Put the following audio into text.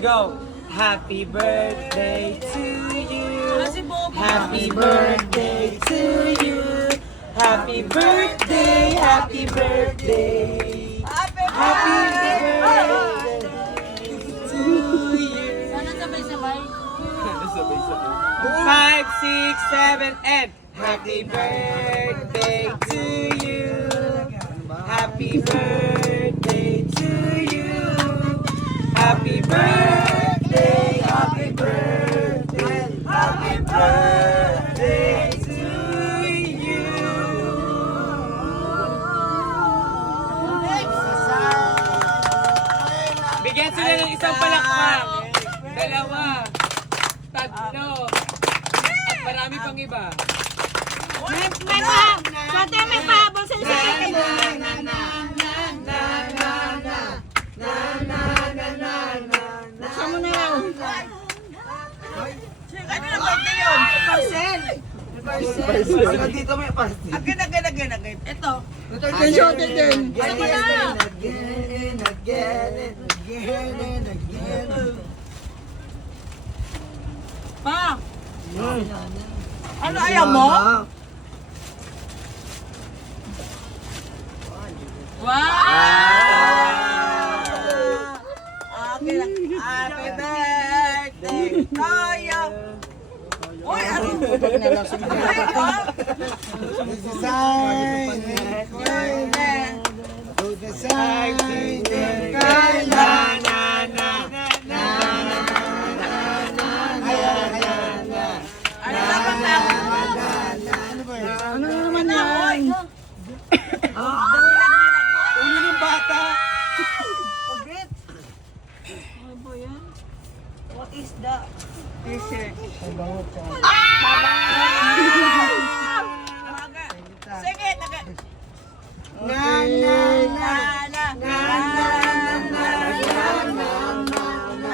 go. Happy birthday to you. Happy birthday to you. Happy birthday, happy birthday. Happy birthday to you. Sana sabay-sabay. 5, 6, 7, and happy birthday to you. Happy birthday to you. Happy birthday, happy birthday, happy birthday to you. Bigyan sila ng isang palakpak. Dalawa. Tatlo. At marami pang iba. May pahabol sa isa. Buksan mo na yan. Ano na birthday yun? Parcel! Parcel! Dito may parcel. Again. Ito. Shooted din. Again. Pa! Ano ayaw mo? Okay lang. Happy birthday to you. Uy, ano? Ano naman yan? Ulo ng bata. What is that? T-shirt.